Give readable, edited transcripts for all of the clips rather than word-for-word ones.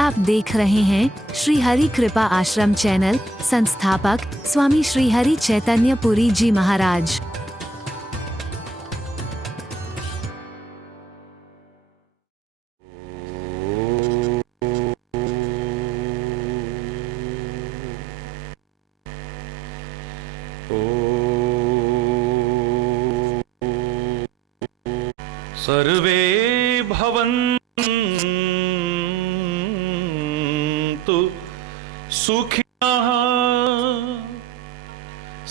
आप देख रहे हैं श्री हरि कृपा आश्रम चैनल। संस्थापक स्वामी श्री हरि चैतन्य पुरी जी महाराज। सर्वे भवन्तु सुखिनः,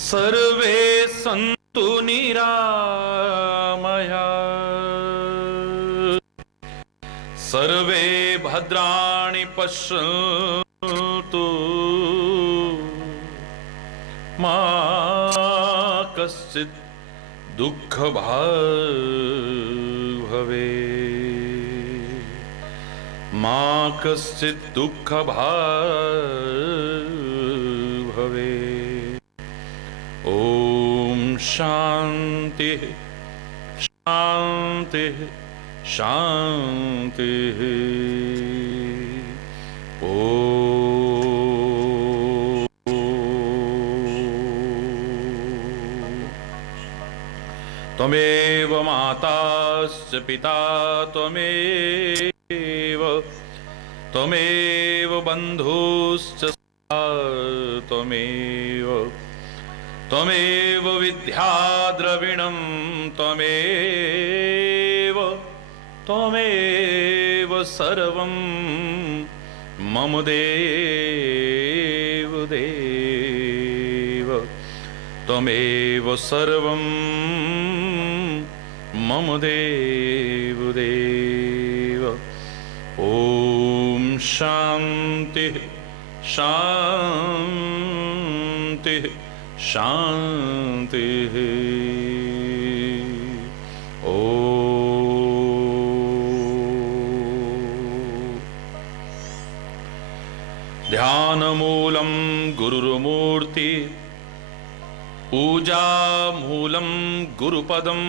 सर्वे सन्तु निरामयाः, सर्वे भद्राणि पश्यन्तु, मा कश्चित् दुःखभाग् भवेत्, मा कश्चित् दुःखभाग् भवेत्। ॐ शान्तिः शान्तिः शान्तिः। त्वमेव माताश्च पिता त्वमेव, त्वमेव बन्धुश्च सखा त्वमेव, त्वमेव विद्या द्रविणं त्वमेव, त्वमेव सर्वं मम देव देव, त्वमेव सर्वं मम देव देव। ॐ शान्तिः शान्तिः शान्तिः। ॐ ध्यानमूलं गुरुर्मूर्ति, पूजामूलं गुरुपदं,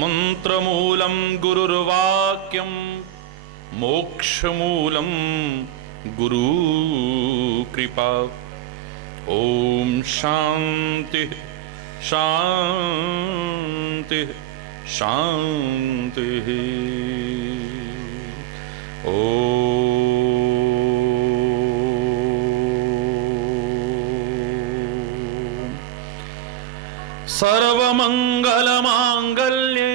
मन्त्रमूलं गुरुर्वाक्यं, मोक्षमूलं गुरुकृपा। ॐ शान्तिः शान्तिः शान्तिः। ॐ सर्वमंगलमांगल्ये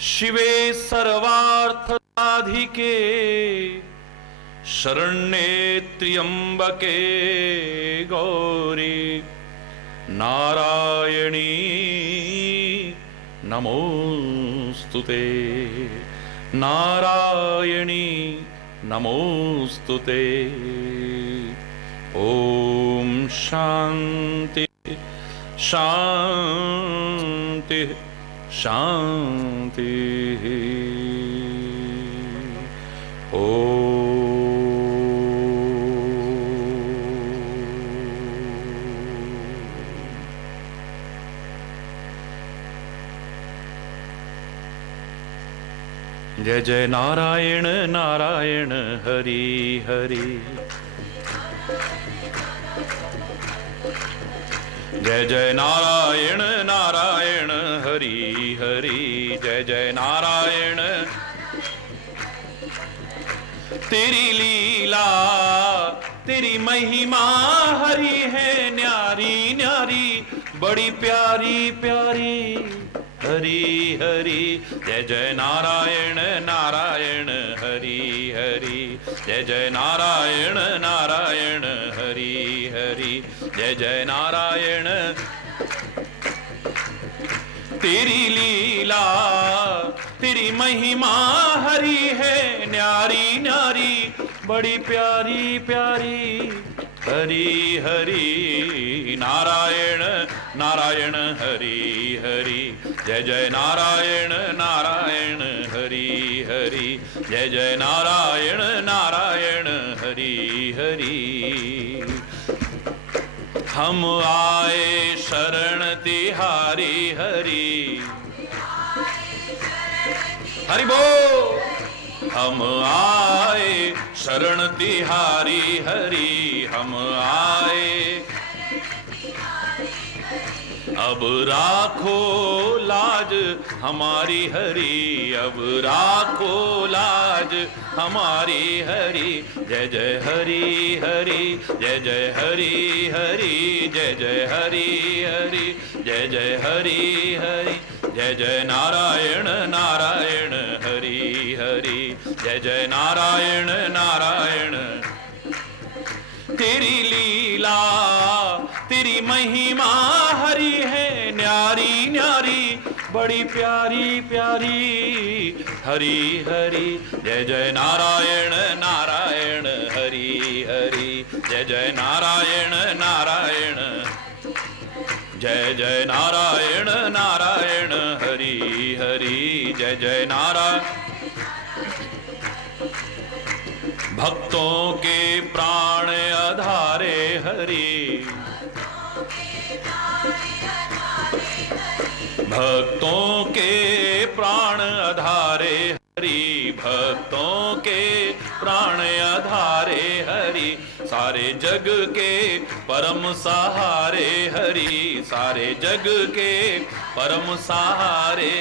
शिवे सर्वार्थसाधिके, शरण्ये त्र्यंबके गौरी नारायणी नमोस्तुते, नारायणी नमोस्तुते। ॐ शान्ति शान्तिः शान्तिः। ॐ जय जय नारायण नारायण हरि हरि, जय जय नारायण नारायण हरि हरि, जय जय नारायण। तेरी लीला तेरी महिमा हरि है न्यारी न्यारी, बड़ी प्यारी प्यारी हरि हरि। जय जय नारायण नारायण हरि हरि, जय जय नारायण नारायण हरि हरि, जय जय नारायण। तेरी लीला तेरी महिमा हरि है न्यारी न्यारी, बड़ी प्यारी प्यारी हरि हरि। नारायण नारायण हरि हरि, जय जय नारायण नारायण हरि हरि, जय जय नारायण नारायण हरि हरि। हम आए शरण तिहारी हरि, हरि बोल। हम आए शरण तिहारी हरि, हम आए। अब राखो लाज हमारी हरि, अब राखो लाज हमारी हरि। जय जय हरि हरि, जय जय हरि हरि, जय जय हरि हरि, जय जय हरि हरि, जय जय नारायण नारायण हरि हरि, जय जय नारायण नारायण। तेरी लीला तेरी महिमा हरि है न्यारी न्यारी, बड़ी प्यारी प्यारी हरि हरि। जय जय नारायण नारायण हरि हरि, जय जय नारायण नारायण, जय जय नारायण नारायण हरि हरि, जय जय नारायण। भक्तों के प्राण आधारे हरि, भक्तों के प्राण आधारे हरि, भक्तों के प्राण आधारे हरि। सारे जग के परम सहारे हरि, सारे जग के परम सहारे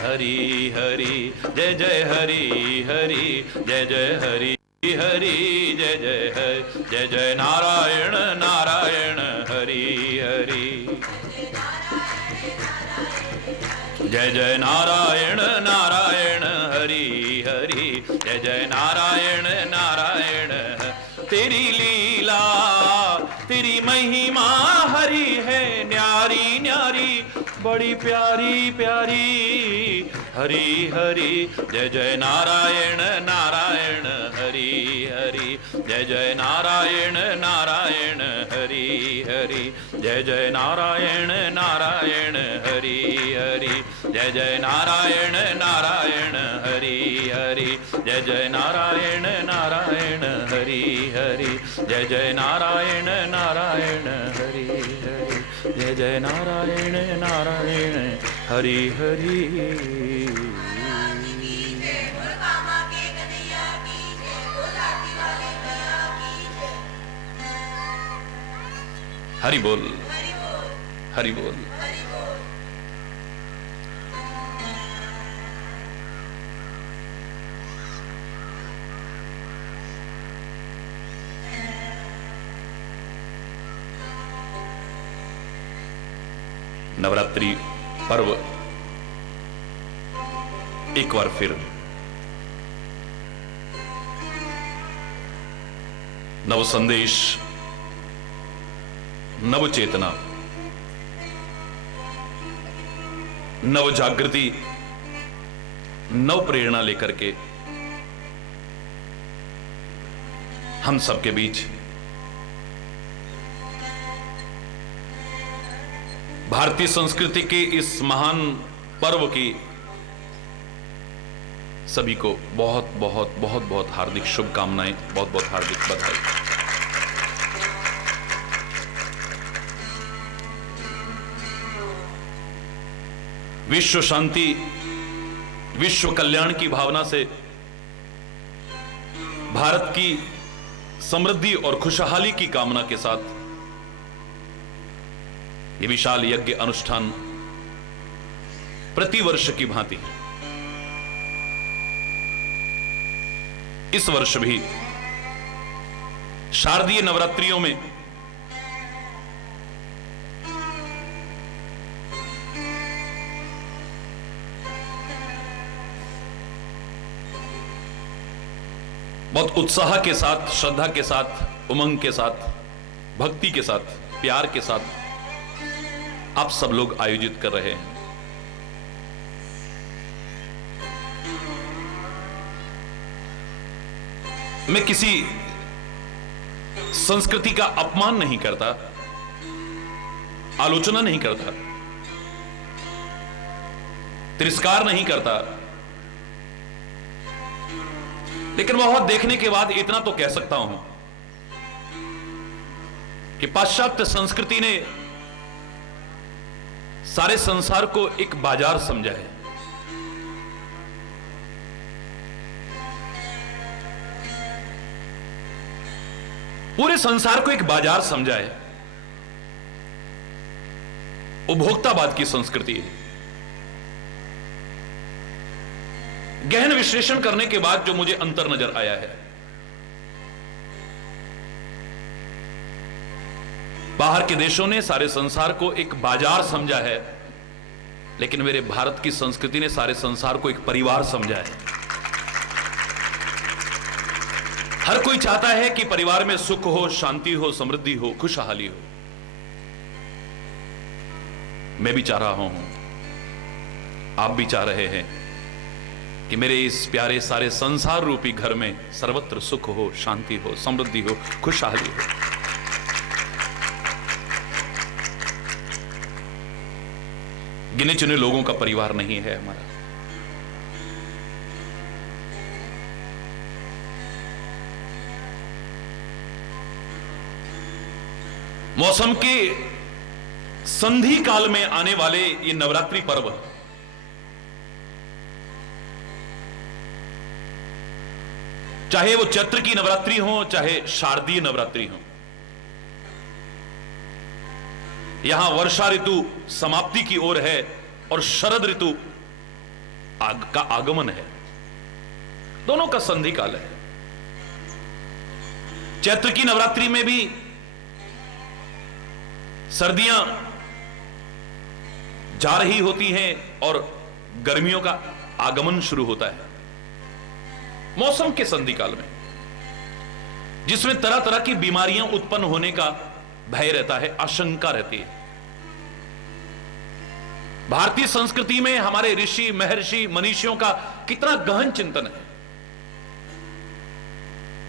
हरि हरि। जय जय हरि हरि, जय जय हरि हरि, जय जय हरि, जय जय नारायण नारायण हरि हरि, जय जय नारायण नारायण हरि हरि, जय जय नारायण नारायण। तेरी लीला तेरी महिमा हरि है न्यारी न्यारी, बड़ी प्यारी प्यारी हरि हरि। जय जय नारायण नारायण हरि हरि, जय जय नारायण नारायण हरि हरि, जय जय नारायण नारायण हरि हरि, जय जय नारायण नारायण हरि हरि, जय जय नारायण नारायण हरि हरि, जय जय नारायण नारायण हरि हरि, जय जय नारायण नारायण हरि हरि। हरि बोल, हरि बोल। नवरात्रि पर्व एक बार फिर नव संदेश, नव चेतना, नव जागृति, नव प्रेरणा लेकर के हम सबके बीच भारतीय संस्कृति के इस महान पर्व की सभी को बहुत बहुत बहुत बहुत हार्दिक शुभकामनाएं, बहुत बहुत हार्दिक बधाई। विश्व शांति, विश्व कल्याण की भावना से भारत की समृद्धि और खुशहाली की कामना के साथ ये विशाल यज्ञ अनुष्ठान प्रतिवर्ष की भांति इस वर्ष भी शारदीय नवरात्रियों में बहुत उत्साह के साथ, श्रद्धा के साथ, उमंग के साथ, भक्ति के साथ, प्यार के साथ आप सब लोग आयोजित कर रहे हैं। मैं किसी संस्कृति का अपमान नहीं करता, आलोचना नहीं करता, तिरस्कार नहीं करता, लेकिन बहुत देखने के बाद इतना तो कह सकता हूं कि पाश्चात्य संस्कृति ने सारे संसार को एक बाजार समझा है। पूरे संसार को एक बाजार समझा है, उपभोक्तावाद की संस्कृति है। गहन विश्लेषण करने के बाद जो मुझे अंतर नजर आया है, बाहर के देशों ने सारे संसार को एक बाजार समझा है, लेकिन मेरे भारत की संस्कृति ने सारे संसार को एक परिवार समझा है। हर कोई चाहता है कि परिवार में सुख हो, शांति हो, समृद्धि हो, खुशहाली हो। मैं भी चाह रहा हूं, आप भी चाह रहे हैं कि मेरे इस प्यारे सारे संसार रूपी घर में सर्वत्र सुख हो, शांति हो, समृद्धि हो, खुशहाली हो। गिने चुने लोगों का परिवार नहीं है हमारा। मौसम के संधि काल में आने वाले ये नवरात्रि पर्व चाहे वो चैत्र की नवरात्रि हो, चाहे शारदीय नवरात्रि हो, यहां वर्षा ऋतु समाप्ति की ओर है और शरद ऋतु का आगमन है। दोनों का संधि काल है। चैत्र की नवरात्रि में भी सर्दियां जा रही होती हैं और गर्मियों का आगमन शुरू होता है। मौसम के संधि काल में, जिसमें तरह तरह की बीमारियां उत्पन्न होने का भय रहता है, आशंका रहती है। भारतीय संस्कृति में हमारे ऋषि महर्षि मनीषियों का कितना गहन चिंतन है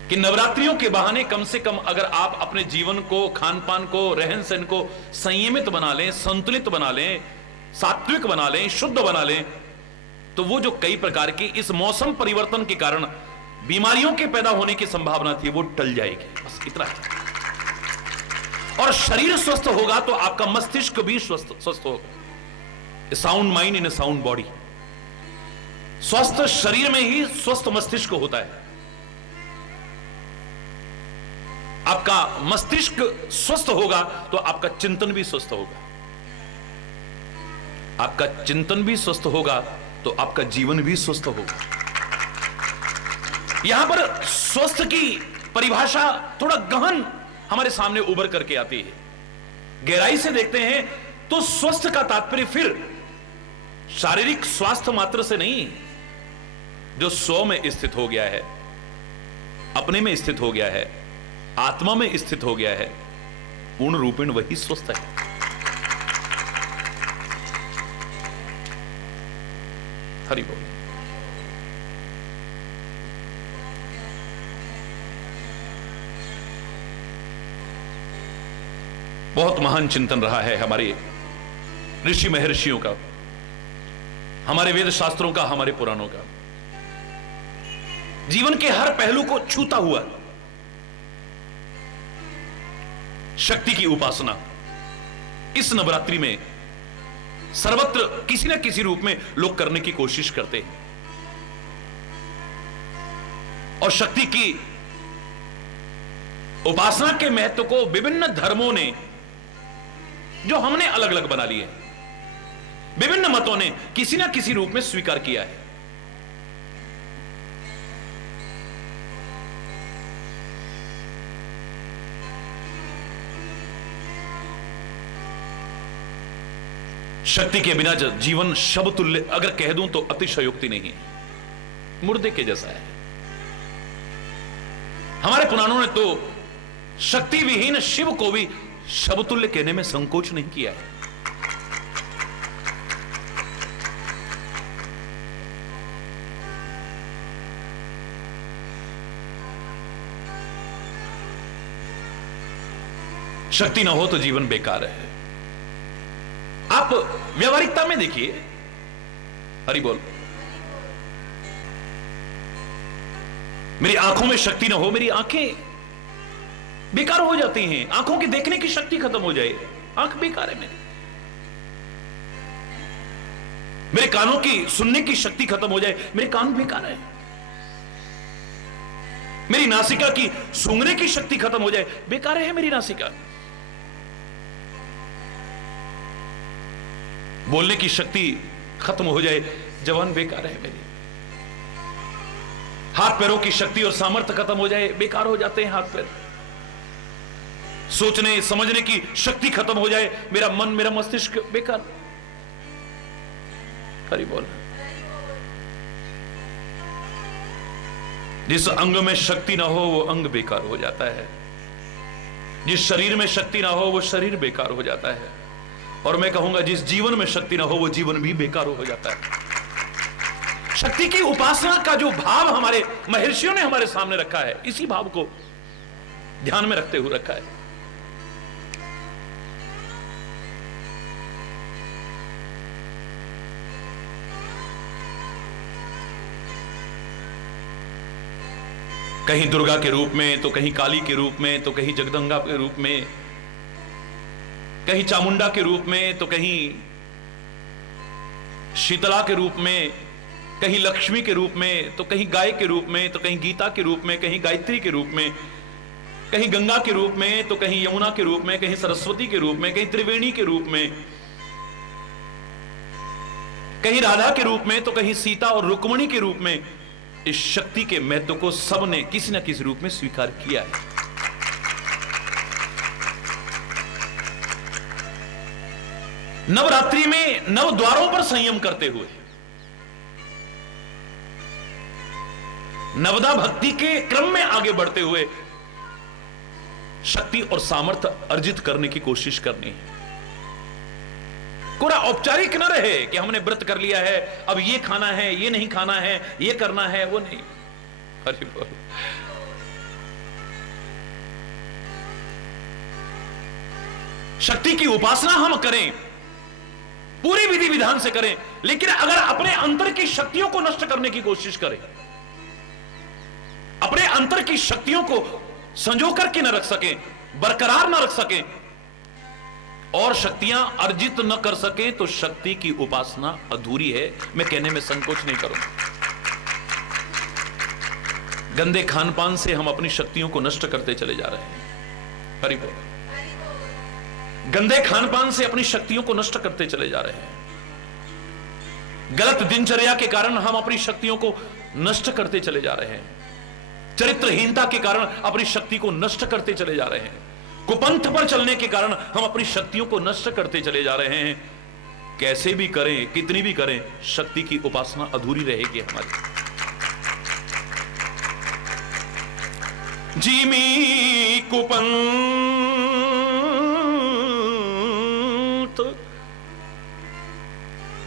कि नवरात्रियों के बहाने कम से कम अगर आप अपने जीवन को, खान पान को, रहन सहन को संयमित बना लें, संतुलित बना लें, सात्विक बना लें, शुद्ध बना लें, तो वो जो कई प्रकार की इस मौसम परिवर्तन के कारण बीमारियों के पैदा होने की संभावना थी, वो टल जाएगी। बस इतना है। और शरीर स्वस्थ होगा तो आपका मस्तिष्क भी स्वस्थ होगा। A sound mind in a sound body. स्वस्थ शरीर में ही स्वस्थ मस्तिष्क होता है। आपका मस्तिष्क स्वस्थ होगा तो आपका चिंतन भी स्वस्थ होगा। आपका चिंतन भी स्वस्थ होगा तो आपका जीवन भी स्वस्थ होगा। यहां पर स्वस्थ की परिभाषा थोड़ा गहन हमारे सामने उभर करके आती है। गहराई से देखते हैं तो स्वस्थ का तात्पर्य फिर शारीरिक स्वास्थ्य मात्र से नहीं, जो स्व में स्थित हो गया है, अपने में स्थित हो गया है, आत्मा में स्थित हो गया है, पूर्ण रूपेण वही स्वस्थ है। हरि बोल। बहुत महान चिंतन रहा है हमारे ऋषि महर्षियों का, हमारे वेद शास्त्रों का, हमारे पुराणों का। जीवन के हर पहलू को छूता हुआ शक्ति की उपासना इस नवरात्रि में सर्वत्र किसी न किसी रूप में लोग करने की कोशिश करते हैं। और शक्ति की उपासना के महत्व को विभिन्न धर्मों ने, जो हमने अलग अलग बना लिए, विभिन्न मतों ने किसी न किसी रूप में स्वीकार किया है। शक्ति के बिना जीवन शब तुल्य अगर कह दूं तो अतिशयोक्ति नहीं है, मुर्दे के जैसा है। हमारे पुराणों ने तो शक्ति विहीन शिव को भी शबतुल्य कहने में संकोच नहीं किया है। शक्ति ना हो तो जीवन बेकार है। आप व्यवहारिकता में देखिए, हरि बोल। मेरी आंखों में शक्ति ना हो, मेरी आंखें बेकार हो जाती हैं। आंखों की देखने की शक्ति खत्म हो जाए, आंख बेकार है मेरी। मेरे कानों की सुनने की शक्ति खत्म हो जाए, मेरे कान बेकार है। मेरी नासिका की सूंघने की शक्ति खत्म हो जाए, बेकार है मेरी नासिका। बोलने की शक्ति खत्म हो जाए, जवान बेकार है मेरी। हाथ पैरों की शक्ति और सामर्थ्य खत्म हो जाए, बेकार हो जाते हैं हाथ पैर। सोचने समझने की शक्ति खत्म हो जाए, मेरा मन मेरा मस्तिष्क बेकार। हरि बोल। जिस अंग में शक्ति ना हो वो अंग बेकार हो जाता है, जिस शरीर में शक्ति ना हो वो शरीर बेकार हो जाता है, और मैं कहूंगा जिस जीवन में शक्ति ना हो वो जीवन भी बेकार हो जाता है। शक्ति की उपासना का जो भाव हमारे महर्षियों ने हमारे सामने रखा है, इसी भाव को ध्यान में रखते हुए रखा है। कहीं दुर्गा के रूप में, तो कहीं काली के रूप में, तो कहीं जगदंगा के रूप में, कहीं चामुंडा के रूप में, तो कहीं शीतला के रूप में, कहीं लक्ष्मी के रूप में, तो कहीं गाय के रूप में, तो कहीं गीता के रूप में, कहीं गायत्री के रूप में, कहीं गंगा के रूप में, तो कहीं यमुना के रूप में, कहीं सरस्वती के रूप में, कहीं त्रिवेणी के रूप में, कहीं राधा के रूप में, तो कहीं सीता और रुक्मणी के रूप में। इस शक्ति के महत्व को सबने किसी न किसी रूप में स्वीकार किया है। नवरात्रि में नव द्वारों पर संयम करते हुए, नवदा भक्ति के क्रम में आगे बढ़ते हुए शक्ति और सामर्थ्य अर्जित करने की कोशिश करनी है। पूरा औपचारिक न रहे कि हमने व्रत कर लिया है, अब ये खाना है, ये नहीं खाना है, ये करना है, वो नहीं। हरि बोल। शक्ति की उपासना हम करें, पूरी विधि विधान से करें, लेकिन अगर अपने अंतर की शक्तियों को नष्ट करने की कोशिश करें, अपने अंतर की शक्तियों को संजो करके न रख सकें, बरकरार न रख सकें और शक्तियां अर्जित न कर सके, तो शक्ति की उपासना अधूरी है। मैं कहने में संकोच नहीं करूंगा। गंदे खानपान से हम अपनी शक्तियों को नष्ट करते चले जा रहे हैं। हरि बोल। गंदे खानपान से अपनी शक्तियों को नष्ट करते चले जा रहे हैं। गलत दिनचर्या के कारण हम अपनी शक्तियों को नष्ट करते चले जा रहे हैं। चरित्रहीनता के कारण अपनी शक्ति को नष्ट करते चले जा रहे हैं। कुपंथ पर चलने के कारण हम अपनी शक्तियों को नष्ट करते चले जा रहे हैं। कैसे भी करें, कितनी भी करें, शक्ति की उपासना अधूरी रहेगी हमारी। जीमी कुपंथ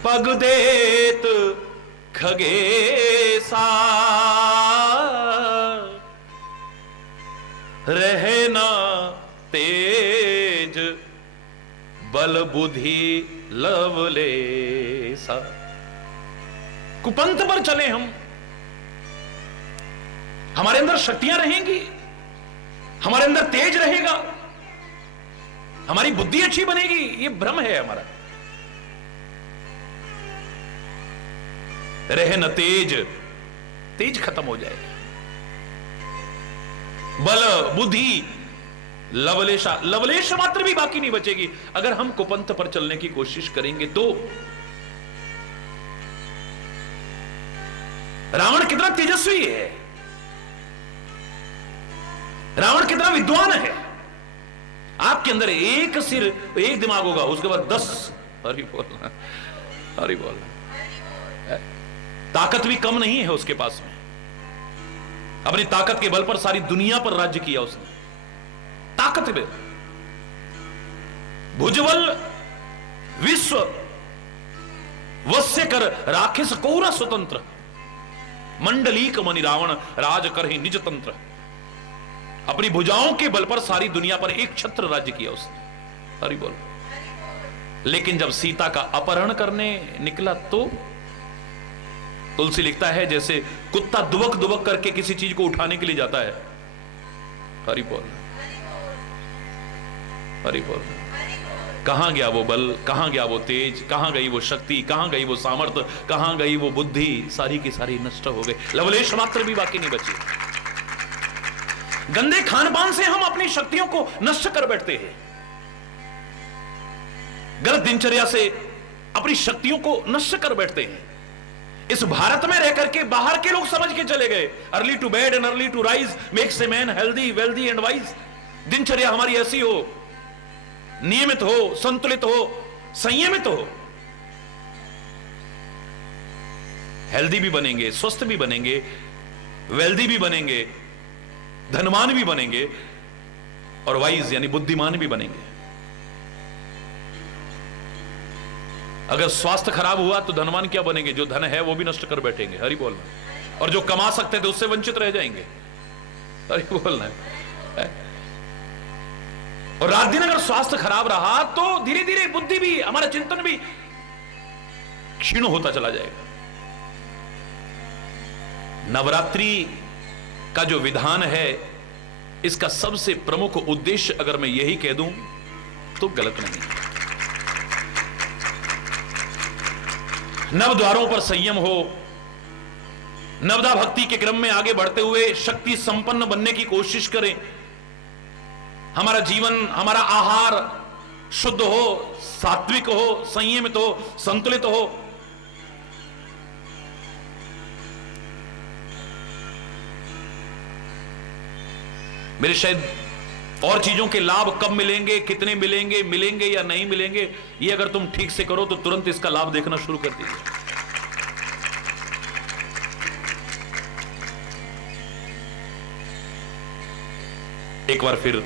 पग देत खगेसा, रहना तेज बल बुद्धि लवलेसा। कुपंथ पर चले हम, हमारे अंदर शक्तियां रहेंगी, हमारे अंदर तेज रहेगा, हमारी बुद्धि अच्छी बनेगी। ये भ्रम है हमारा। रहन तेज, तेज खत्म हो जाएगा। बल बुद्धि लवलेशा, लवलेश मात्र भी बाकी नहीं बचेगी। अगर हम कुपंथ पर चलने की कोशिश करेंगे तो रावण कितना तेजस्वी है, रावण कितना विद्वान है। आपके अंदर एक सिर, एक दिमाग होगा, उसके बाद 10। हरि बोल, हरि बोल। ताकत भी कम नहीं है उसके पास में। अपनी ताकत के बल पर सारी दुनिया पर राज्य किया उसने। ताकत में भुजबल विश्व वश्य कर राक्षस को न स्वतंत्र, मंडलीक मणि रावण राज कर ही निज तंत्र। अपनी भुजाओं के बल पर सारी दुनिया पर एक छत्र राज्य किया उसने। हरि बोल। लेकिन जब सीता का अपहरण करने निकला तो तुलसी लिखता है जैसे कुत्ता दुबक दुबक करके किसी चीज को उठाने के लिए जाता है। हरि बोल, हरि बोल। कहां गया वो बल, कहां गया वो तेज, कहां गई वो शक्ति, कहां गई वो सामर्थ्य, कहां गई वो बुद्धि, सारी की सारी नष्ट हो गई। लवलेश मात्र भी बाकी नहीं बची। गंदे खान पान से हम अपनी शक्तियों को नष्ट कर बैठते हैं। गलत दिनचर्या से अपनी शक्तियों को नष्ट कर बैठते हैं। इस भारत में रह करके बाहर के लोग समझ के चले गए, early to bed and early to rise makes a man healthy wealthy and wise. दिनचर्या हमारी ऐसी हो, नियमित हो, संतुलित हो, संयमित हो, हेल्दी भी बनेंगे, स्वस्थ भी बनेंगे, वेल्दी भी बनेंगे, धनवान भी बनेंगे और वाइज यानी बुद्धिमान भी बनेंगे। अगर स्वास्थ्य खराब हुआ तो धनवान क्या बनेंगे? जो धन है वो भी नष्ट कर बैठेंगे, हरि बोलना। और जो कमा सकते थे उससे वंचित रह जाएंगे, हरि बोलना है। और रात दिन अगर स्वास्थ्य खराब रहा तो धीरे धीरे बुद्धि भी, हमारा चिंतन भी क्षीण होता चला जाएगा। नवरात्रि का जो विधान है, इसका सबसे प्रमुख उद्देश्य अगर मैं यही कह दूं तो गलत नहीं है। नव द्वारों पर संयम हो, नवदा भक्ति के क्रम में आगे बढ़ते हुए शक्ति संपन्न बनने की कोशिश करें। हमारा जीवन, हमारा आहार शुद्ध हो, सात्विक हो, संयमित हो, संतुलित हो। मेरे शायद और चीजों के लाभ कब मिलेंगे, कितने मिलेंगे, मिलेंगे या नहीं मिलेंगे, ये अगर तुम ठीक से करो तो तुरंत इसका लाभ देखना शुरू कर दीजिए। एक बार फिर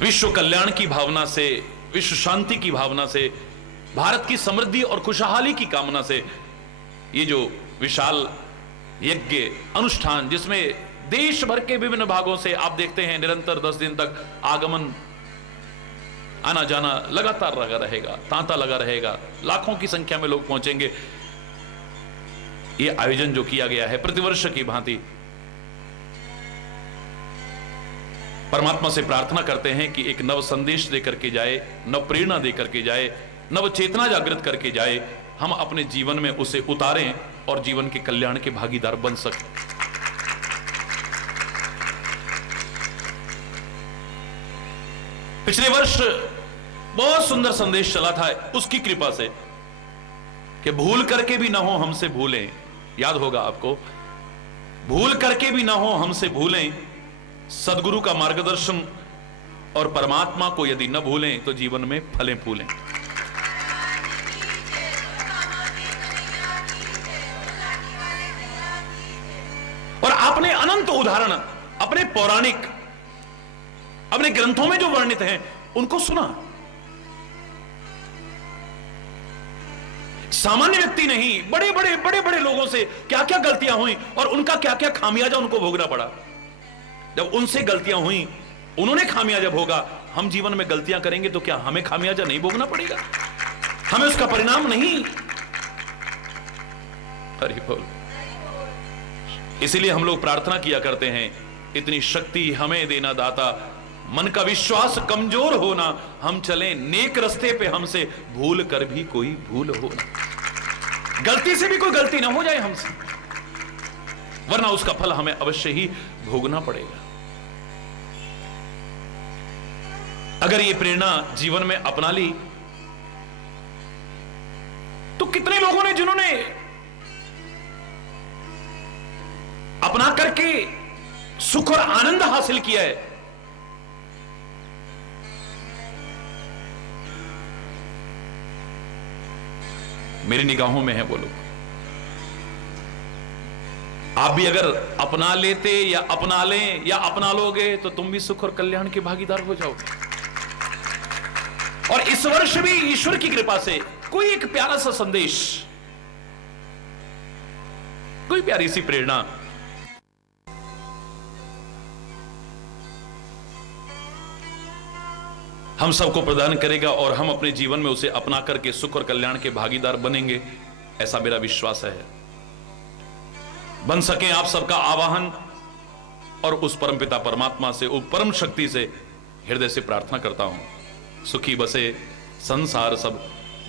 विश्व कल्याण की भावना से, विश्व शांति की भावना से, भारत की समृद्धि और खुशहाली की कामना से ये जो विशाल यज्ञ अनुष्ठान, जिसमें देश भर के विभिन्न भागों से आप देखते हैं निरंतर 10 दिन तक आगमन, आना जाना लगातार लगा रहेगा, तांता लगा रहेगा, लाखों की संख्या में लोग पहुंचेंगे। यह आयोजन जो किया गया है प्रतिवर्ष की भांति, परमात्मा से प्रार्थना करते हैं कि एक नव संदेश देकर के जाए, नव प्रेरणा देकर के जाए, नव चेतना जागृत करके जाए, हम अपने जीवन में उसे उतारें और जीवन के कल्याण के भागीदार बन सकें। पिछले वर्ष बहुत सुंदर संदेश चला था उसकी कृपा से कि भूल करके भी ना हो हमसे भूलें। याद होगा आपको, भूल करके भी ना हो हमसे भूलें, सदगुरु का मार्गदर्शन और परमात्मा को यदि न भूलें तो जीवन में फलें फूलें। और आपने अनंत उदाहरण अपने पौराणिक, अपने ग्रंथों में जो वर्णित हैं उनको सुना। सामान्य व्यक्ति नहीं, बड़े बड़े लोगों से क्या क्या गलतियां हुई और उनका क्या क्या खामियाजा उनको भोगना पड़ा। जब उनसे गलतियां हुई, उन्होंने खामियाजा भोगा, हम जीवन में गलतियां करेंगे तो क्या हमें खामियाजा नहीं भोगना पड़ेगा? हमें उसका परिणाम नहीं? हरि बोल। इसीलिए हम लोग प्रार्थना किया करते हैं, इतनी शक्ति हमें देना दाता, मन का विश्वास कमजोर होना, हम चलें नेक रास्ते पे, हमसे भूल कर भी कोई भूल हो ना, गलती से भी कोई गलती ना हो जाए हमसे, वरना उसका फल हमें अवश्य ही भोगना पड़ेगा। अगर ये प्रेरणा जीवन में अपना ली तो कितने लोगों ने, जिन्होंने अपना करके सुख और आनंद हासिल किया है, मेरी निगाहों में है वो लोग। आप भी अगर अपना लेते या अपना लें या अपना लोगे तो तुम भी सुख और कल्याण के भागीदार हो जाओगे। और इस वर्ष भी ईश्वर की कृपा से कोई एक प्यारा सा संदेश, कोई प्यारी सी प्रेरणा हम सबको प्रदान करेगा और हम अपने जीवन में उसे अपना करके सुख और कल्याण के भागीदार बनेंगे, ऐसा मेरा विश्वास है। बन सके आप सबका आवाहन, और उस परमपिता परमात्मा से, उस परम शक्ति से हृदय से प्रार्थना करता हूं। सुखी बसे संसार सब,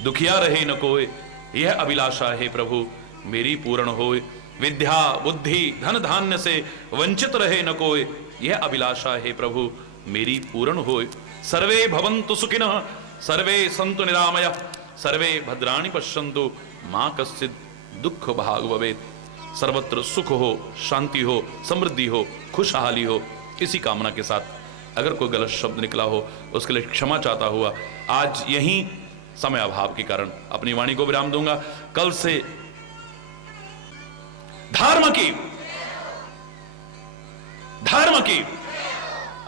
दुखिया रहे न कोय, यह अभिलाषा है प्रभु मेरी पूर्ण होए। विद्या बुद्धि धन धान्य से वंचित रहे न कोई, यह अभिलाषा है प्रभु मेरी पूर्ण होए। सर्वे भवन्तु सुखिनः, सर्वे सन्तु निरामयः, सर्वे भद्राणि पश्यन्तु, मां कश्चित् दुख भाग भवेत्। सर्वत्र सुख हो, शांति हो, समृद्धि हो, खुशहाली हो, इसी कामना के साथ अगर कोई गलत शब्द निकला हो उसके लिए क्षमा चाहता हुआ आज यहीं समय अभाव के कारण अपनी वाणी को विराम दूंगा। कल से धर्म की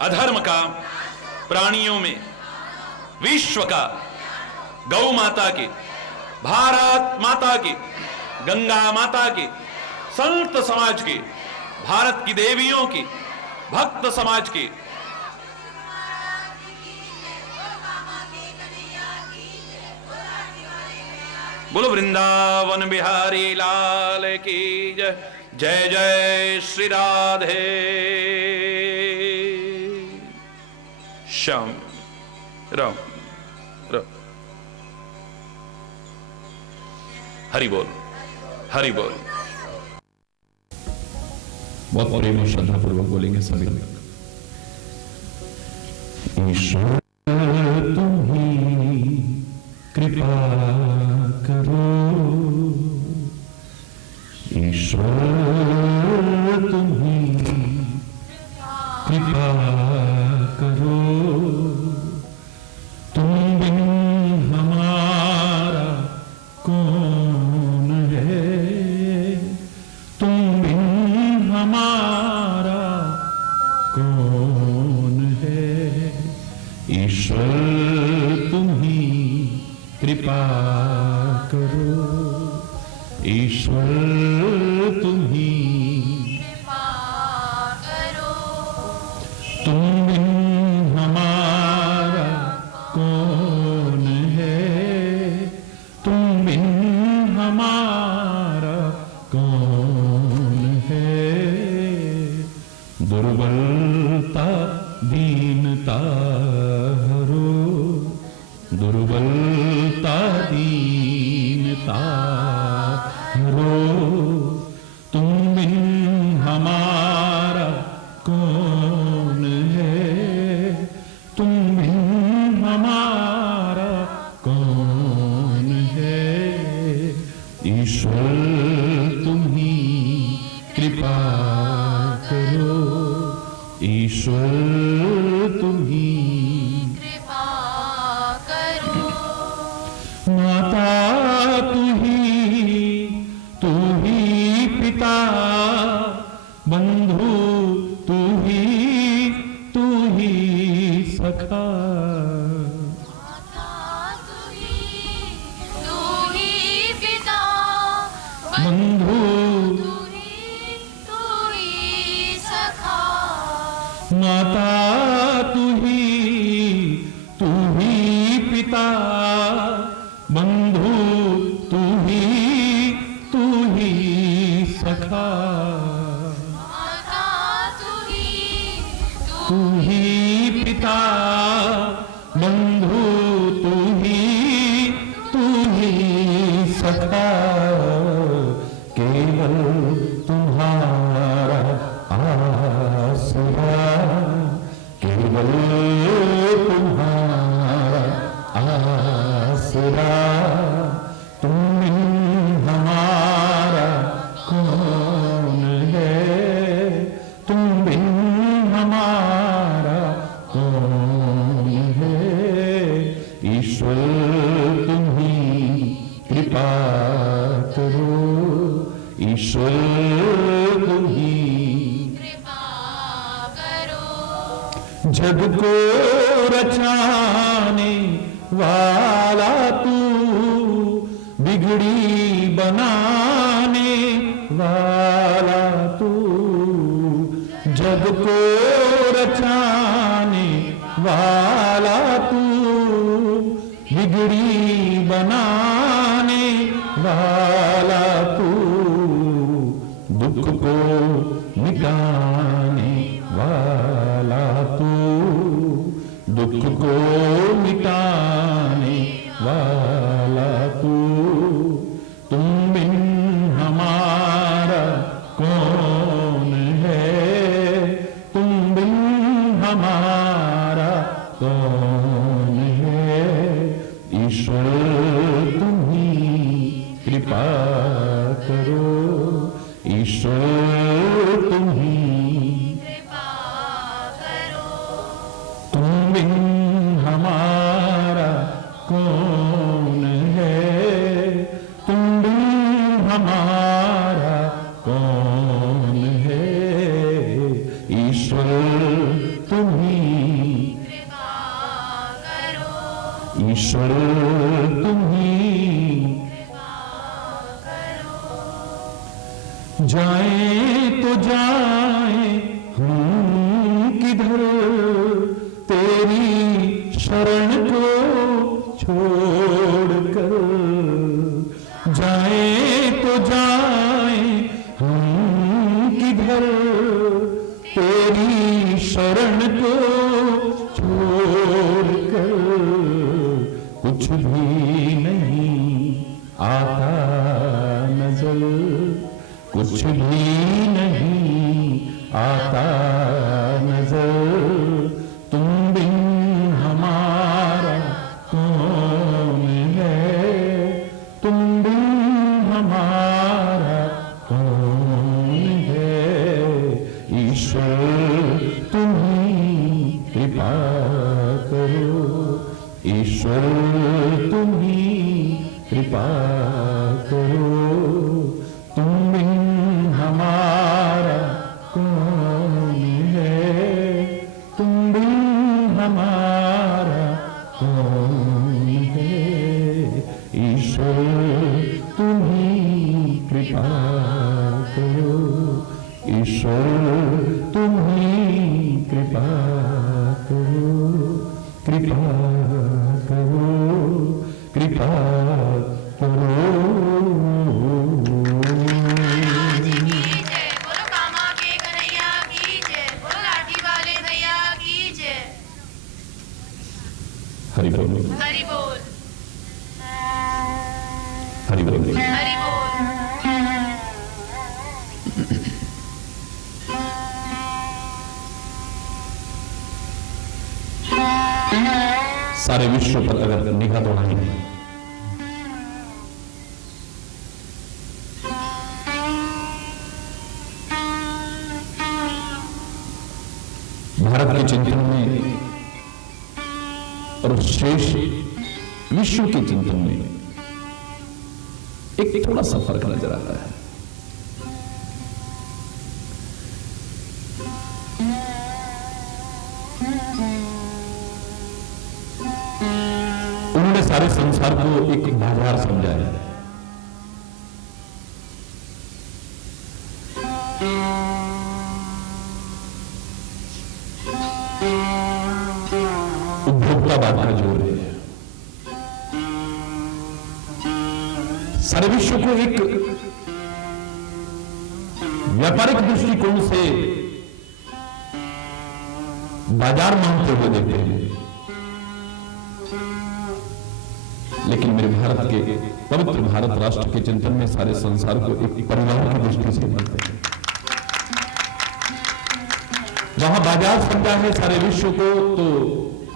अधर्म का, प्राणियों में विश्व का, गौ माता की, भारत माता की, गंगा माता की, संत समाज की, भारत की देवियों की, भक्त समाज की, बोलो वृंदावन बिहारी लाल की जय। जय जय श्री राधे श्याम राम राम। हरि बोल, हरि बोल। बहुत प्रेम और श्रद्धा पूर्वक बोलेंगे सभी लोग। ईश्वर तुम ही कृपा करो, ईश्वर तुम ही कृपा करो, तुम बिन हमारा कौन है, तुम बिन हमारा कौन है। ईश्वर तुम ही कृपा करो, ईश्वर तुम ही कृपा करो, तुम बिन हमारा कौन है, तुम बिन हमारा कौन है। दुर्बलता दीनता हरो, दुर्बलता दीनता हरो, तुम बिन हमारा कौन है, तुम बिन हमारा कौन है। ईश्वर तुम ही कृपा करो, ईश्वर तुम ही कृपा करो। माता तू ही पिता, बंधु तू ही सखा। माता तू ही पिता, बंधु तू ही सखा। माता तू ही पिता, बंधु तू ही सखा। माता तू ही पिता, बंधु तू ही सखा। केवल तुम्हारा आसरा, केवल तुम्हारा आसरा, तुम बिन हमारा कौन है, तुम बिन हमारा कौन है। ईश्वर तुम ही कृपा करो, ईश्वर तुम ही कृपा करो। जग को रचाने वाला तू, बिगड़ी बनाने वाला तू, जग को रचाने वाला तू, बिगड़ी बनाने वाला तू, दुख को मिटाने वाला तू, दुख को मिटाने वाला तू, तुम बिन हमारा करो, ईश्वर तुम ही कृपा करो। तुम बिन हमारा कौन है, तुम बिन हमारा कौन है, ईश्वर तुम ही कृपा करो। ईश्वर तुम ही जाए तो जाए हम किधर, तेरी शरण को छोड़कर, जाए तो जाए हम किधर, तेरी शरण को छोड़कर, कुछ भी नहीं आता नजर, कुछ भी नहीं आता नजर, तुम बिन हमारा कौन है, तुम बिन हमारा कौन है, ईश्वर तुम ही कृपा करो, ईश्वर तुम ही कृपा करो, तुम बिन हमारा कौन है, तुम बिन हमारा कौन है, ईश्वर तुम ही कृपा करो, ईश्वर तुम ही कृपा करो, कृपा करो, कृपा करो। की जय, बोलो कामा के कन्हैया की जय, बोलो लाठी वाले भैया की जय। हरि बोल, हरि बोल, हरि बोल। हरि बोल। सारे विश्व पर अगर निगाह दौड़ाएंगे, भारत के चिंतन में और शेष विश्व के चिंतन में एक थोड़ा सा फर्क नजर आता है। उन्होंने सारे संसार को एक बाजार समझा है। उपभोक्तावाद का जोर है। सारे विश्व को एक व्यापारिक दृष्टिकोण से बाजार मानते हुए देखते हैं, लेकिन मेरे भारत के पवित्र भारत राष्ट्र के चिंतन में सारे संसार को एक परिवार की दृष्टि से मानते हैं। जहां बाजार समझा है सारे विश्व को, तो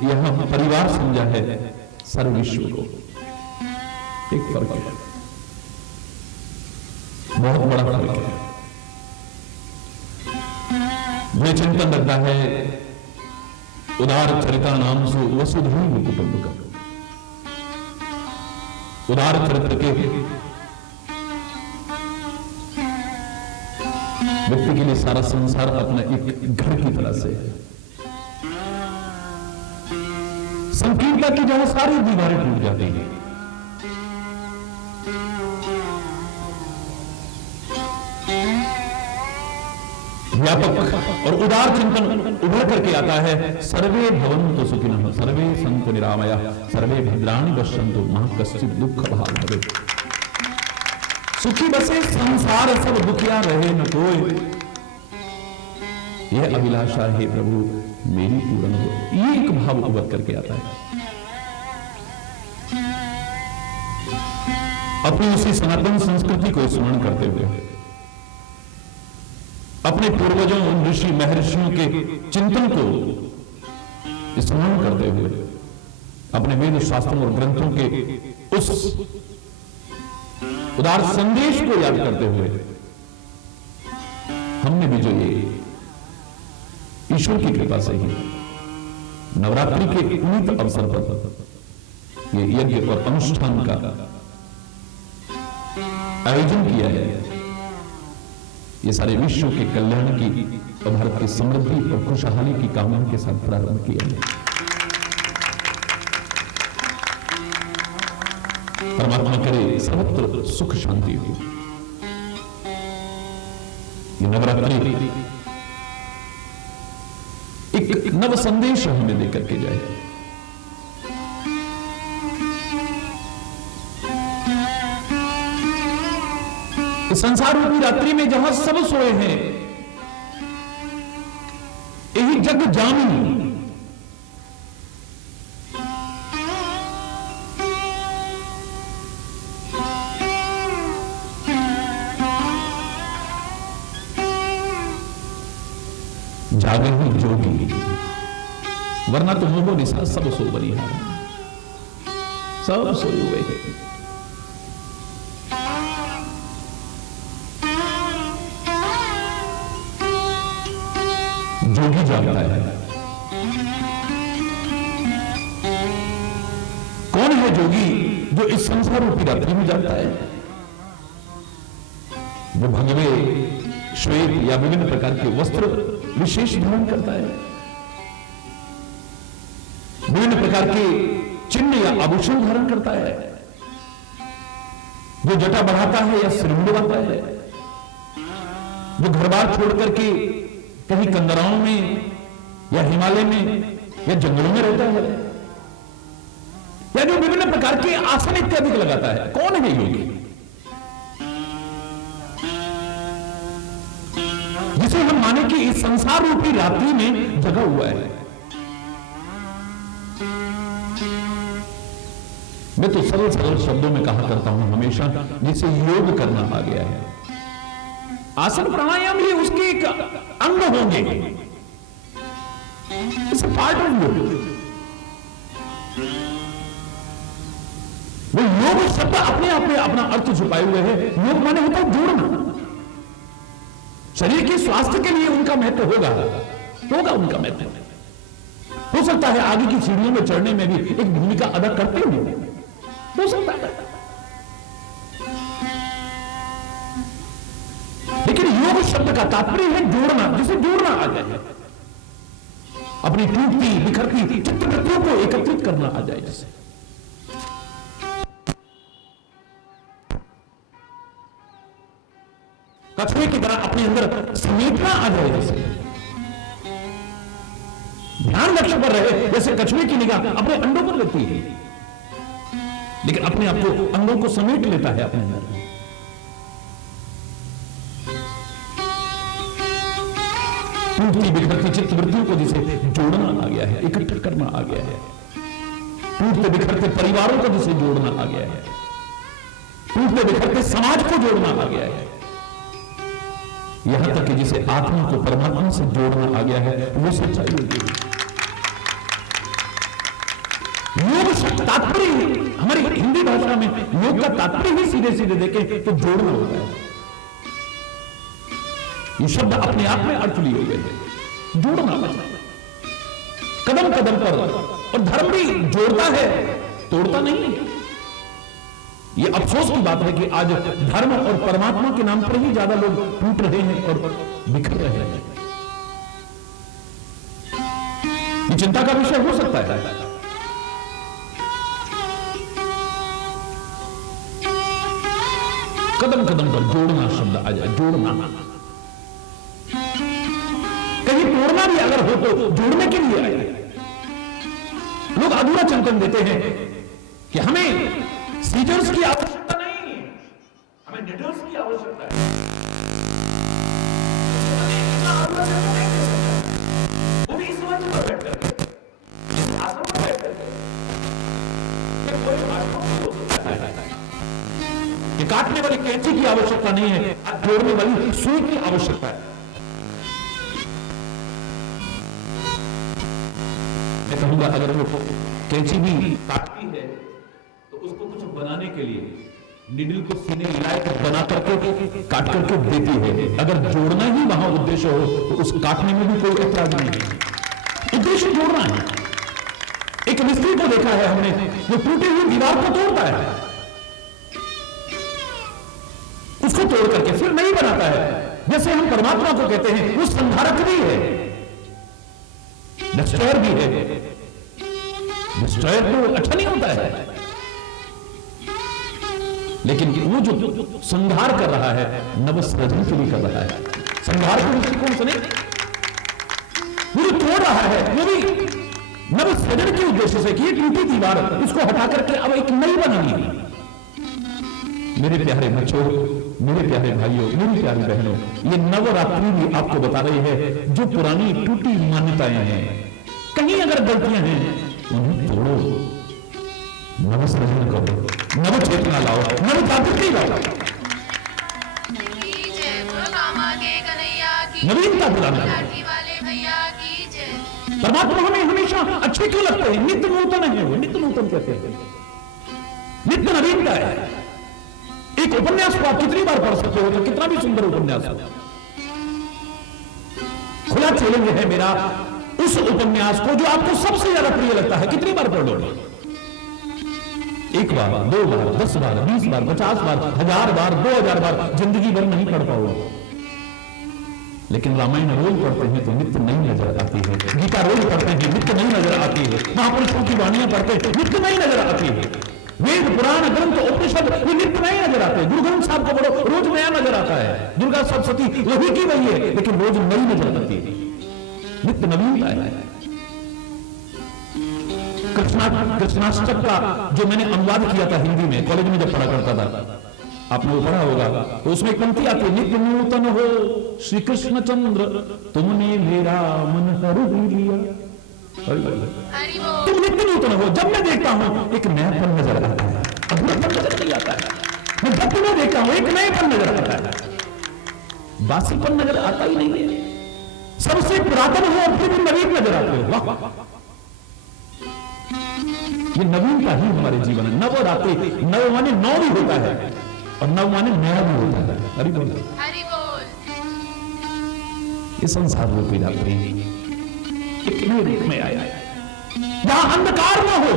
यहां परिवार समझा है सारे विश्व को। एक फर्क है, बहुत बड़ा फर्क है। ये चिंतन रखता है उदार चरिता नाम से वसुधैव कुटुंबकम्। उदार चरित्र के व्यक्ति के लिए सारा संसार अपना एक घर की तरह से है। संकीर्णता की जहां सारी दीवारें टूट जाती हैं, व्यापक और उदार चिंतन उभर करके आता है। सर्वे भवन्तु सुखिनः, सर्वे सन्तु निरामयाः, सर्वे भद्राणि पश्यन्तु मा कश्चित् दुःख भाग् भवेत्। सुखी बसे संसार सब, दुखिया रहे न कोई, यह अभिलाषा है प्रभु मेरी पूर्ण हो। ये एक भाव उभर करके आता है। अपनी उसी सनातन संस्कृति को स्मरण करते हुए, अपने पूर्वजों ऋषि महर्षियों के चिंतन को स्मरण करते हुए, अपने वेद शास्त्रों और ग्रंथों के उस उदार संदेश को याद करते हुए हमने भी जो ये ईश्वर की कृपा से ही नवरात्रि के पुनीत अवसर पर ये यज्ञ और अनुष्ठान का आयोजन किया है, ये सारे विश्व के कल्याण की और भारत की समृद्धि और खुशहाली की कामना के साथ प्रारंभ किया है। परमात्मा करे सर्वत्र सुख शांति हो। ये नवरात्रि एक नव संदेश हमें देकर के जाए। इस संसार रूपी रात्रि में जहां सब सोए हैं, यही जग जामिनी जागे ही जोगी, वरना तो मोहो निशा सब सो बनिहार, सब सोए हुए हैं। जोगी जागता है। कौन है जोगी जो इस संसार रूपी रात्रि में जागता है? जो भगवे श्वेत या विभिन्न प्रकार के वस्त्र विशेष धारण करता है, विभिन्न प्रकार के चिन्ह या आभूषण धारण करता है, जो जटा बढ़ाता है या सिर मुंडवाता है, जो घर बार छोड़ करके कहीं कंदराओं में या हिमालय में या जंगलों में रहता है, या जो विभिन्न प्रकार के आसन इत्यादि लगाता है। कौन है योगी? जिसे हम माने कि इस संसार रूपी रात्रि में जगा हुआ है। मैं तो सरल सरल शब्दों में कहा करता हूं हमेशा, जिसे योग करना आ गया है। आसन प्राणायाम ही उसके एक अंग होंगे, इट्स पार्ट ऑफ योग। वो योग शब्द अपने आप में अपना अर्थ छुपाए हुए है। योग माने होता है जोड़ना। शरीर के स्वास्थ्य के लिए उनका महत्व होगा उनका महत्व। हो सकता है आगे की सीढ़ियों में चढ़ने में भी एक भूमिका अदा करते हो सकता है। लेकिन योग शब्द का तात्पर्य है जोड़ना, जिसे जोड़ना आ जाए, अपनी टूटती बिखरती चित्तवृत्तियों को एकत्रित करना आ जाए। जिसे कछुए की तरह अपने अंदर समेटना आ जाए। जैसे ध्यान लक्ष्य पर रहे, जैसे कछुए की निगाह अपने अंडों पर रहती है, लेकिन अपने आप को अंगों को समेट लेता है अपने अंदर। टूटती बिखरती चित्तवृत्तियों को जिसे जोड़ना आ गया है, इकट्ठा करना आ गया है। टूटते बिखरते परिवारों को जिसे जोड़ना आ गया है, टूटते बिखरते समाज को जोड़ना आ गया है, यहां तक कि जिसे आत्मा को परमात्मा से जोड़ना आ गया है, वो सच्चाई होगी। योग तात्पर्य हमारी हिंदी भाषा में योग का तात्पर्य ही सीधे सीधे देखें तो जोड़ना होता है। ये शब्द अपने आप में अर्थ लिए हुए हैं, जोड़ना मतलब कदम कदम पर। और धर्म भी जोड़ता है, तोड़ता नहीं है। ये अफसोस की बात है कि आज धर्म और परमात्मा के नाम पर ही ज्यादा लोग टूट रहे हैं और बिखर रहे हैं। ये चिंता का विषय हो सकता है। कदम कदम पर जोड़ना शब्द आ जाए, जोड़ना। कहीं तोड़ना भी अगर हो तो जोड़ने के लिए आए। लोग अधूरा चिंतन देते हैं कि हमें सीजर्स की आवश्यकता नहीं, हमें निडल्स की आवश्यकता है। वो भी इस वक्त पर बैठ करके, इस आसन पर बैठ करके, कोई भाषा नहीं हो सकता है। ये काटने वाली कैंची की आवश्यकता नहीं है, जोड़ने वाली सुई की आवश्यकता है। मैं कहूंगा अगर वो कैंची भी काटती है तो उसको कुछ बनाने के लिए निडल को सीने लायक बना करके काट करके देती है। अगर जोड़ना ही वहां उद्देश्य हो तो उस काटने में भी कोई ऐतराज नहीं है। उद्देश्य जोड़ना है। एक मिस्त्री को देखा है हमने, वो टूटी हुई दीवार को तोड़ता है, उसको तोड़ करके फिर नहीं बनाता है। जैसे हम परमात्मा को कहते हैं, वो संहारक भी है, डिस्ट्रॉयर भी है। डिस्ट्रॉयर तो अच्छा नहीं होता है, लेकिन वो जो संहार कर रहा है नवसृजन के लिए कर रहा है। संहार के दृष्टिकोण से नहीं, वो जो तोड़ रहा है वो भी नवसृजन के उद्देश्य से कि ये टूटी दीवार इसको हटा करके अब एक नई बनानी है। मेरे प्यारे बच्चों, मेरे प्यारे भाइयों, मेरी प्यारी बहनों, ये नवरात्रि भी आपको बता रही है जो पुरानी टूटी मान्यताएं हैं, कहीं अगर गलतियां हैं उन्हें तोड़ो, नवसृजन करो, नव चेतना लाओ, नव जागृति लाओ, की जय बोलो कामा के कन्हैया की नवीनता दिलाना। लाठी वाले भैया की जय। परमात्मा हमें हमेशा अच्छे क्यों लगते हैं? नित्य नूतन है वो, नित्य नूतन कहते हैं, नित्य नवीनता है। एक उपन्यास को आप कितनी बार पढ़ सकते हो, तो कितना भी सुंदर उपन्यास हो। खुला चैलेंज है मेरा, उस उपन्यास को जो आपको सबसे ज्यादा प्रिय लगता है कितनी बार पढ़ लोगे? एक बार, 2 बार, 10 बार, 20 बार, 50 बार, 1000 बार, 2000 बार, जिंदगी भर नहीं पढ़ पाओगे। लेकिन रामायण रोज पढ़ते हैं तो नित्य नई नजर आती है, गीता रोज पढ़ते हैं नित्य नई नजर आती है, महापुरुषों की वाणियां पढ़ते हैं नित्य नई नजर आती है, वेद पुराण ग्रंथ उपनिषद ये नित्य नए नजर आते हैं। गुरु ग्रंथ साहब को पढ़ो रोज नया नजर आता है, दुर्गा सप्तशती वही की वही है, लेकिन रोज नई नजर आती है, नित्य नवीनता है। कृष्णाष्टक का जो मैंने अनुवाद किया था हिंदी में, कॉलेज में जब पढ़ा करता था, आपने वो पढ़ा होगा, तो उसमें एक पंक्ति आती है, नित्य नूतन हो श्री कृष्ण चंद्र तुमने मेरा मन हर लिया। हरि बोल। तुम नित्य नूतन हो। जब मैं देखता हूं एक नयापन नजर आता है, अधूरापन नजर नहीं आता है। मैं जब तुम्हें देखता हूं एक नयापन नजर आता है, बासीपन नजर आता ही नहीं है। सबसे पुरातन हो और फिर भी नवीन नजर आते हो। वाह, ये नवीनता ही हमारे जीवन है। नवरात्रि, नव माने 9 भी होता है और नव माने नया भी होता है। हरि बोल, हरि बोल। ये संसार रूपी रात्रि एक नए रूप में आया है, जहां अंधकार न हो,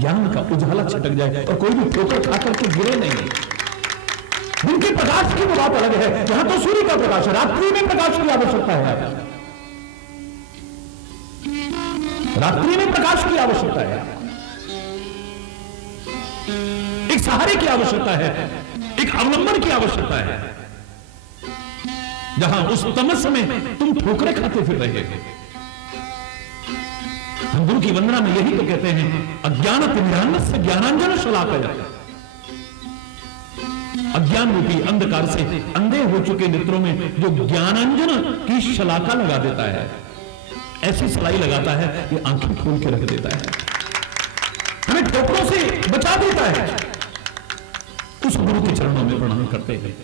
ज्ञान का उजाला छिटक जाए और कोई भी ठोकर खा करके गिरे नहीं। दिन के प्रकाश की बात अलग है, जहां तो सूर्य का प्रकाश है, रात्रि में प्रकाश की आवश्यकता है। रात्रि में प्रकाश की आवश्यकता है, एक सहारे की आवश्यकता है, एक अवलंबन की आवश्यकता है। जहां उस तमस में तुम ठोकरे खाते फिर रहे हो। हम गुरु की वंदना में यही तो कहते हैं, अज्ञान तिमिरान्नस्य ज्ञानांजन शलाकया। अज्ञान रूपी अंधकार से अंधे हो चुके नेत्रों में जो ज्ञानांजन की शलाका लगा देता है, ऐसी सलाई लगाता है कि आंखें खोल के रख देता है, हमें ठोकरों से बचा देता है। उस गुरु के चरणों में प्रणाम करते हैं।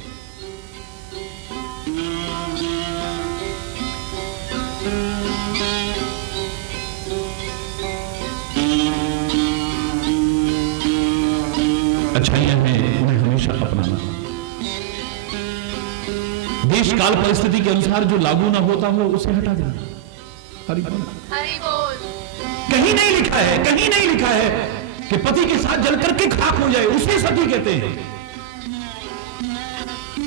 अच्छाइयां हैं उन्हें हमेशा अपनाना, देश काल परिस्थिति के अनुसार जो लागू ना होता हो उसे हटा देना। हरि बोल, हरि बोल। कहीं नहीं लिखा है, कहीं नहीं लिखा है कि पति के साथ जल करके खाक हो जाए उसे सती कहते हैं।